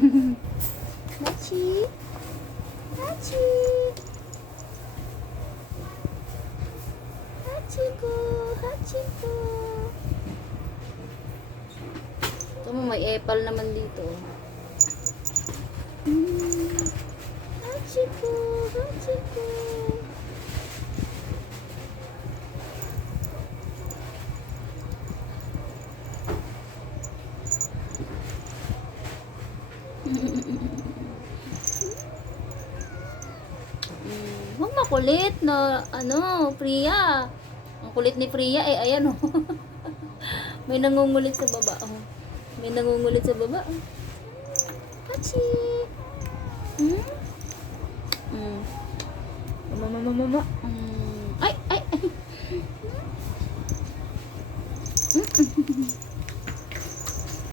Hachi. Hachi. Hachiko. Hachiko. Ito mo, may epal naman dito. Hachiko. Hachiko. Huwag makulit na Priya. Ang kulit ni Priya ayan oh. May nangungulit sa baba oh. May nangungulit sa baba oh. Hachi. Mama. Ay.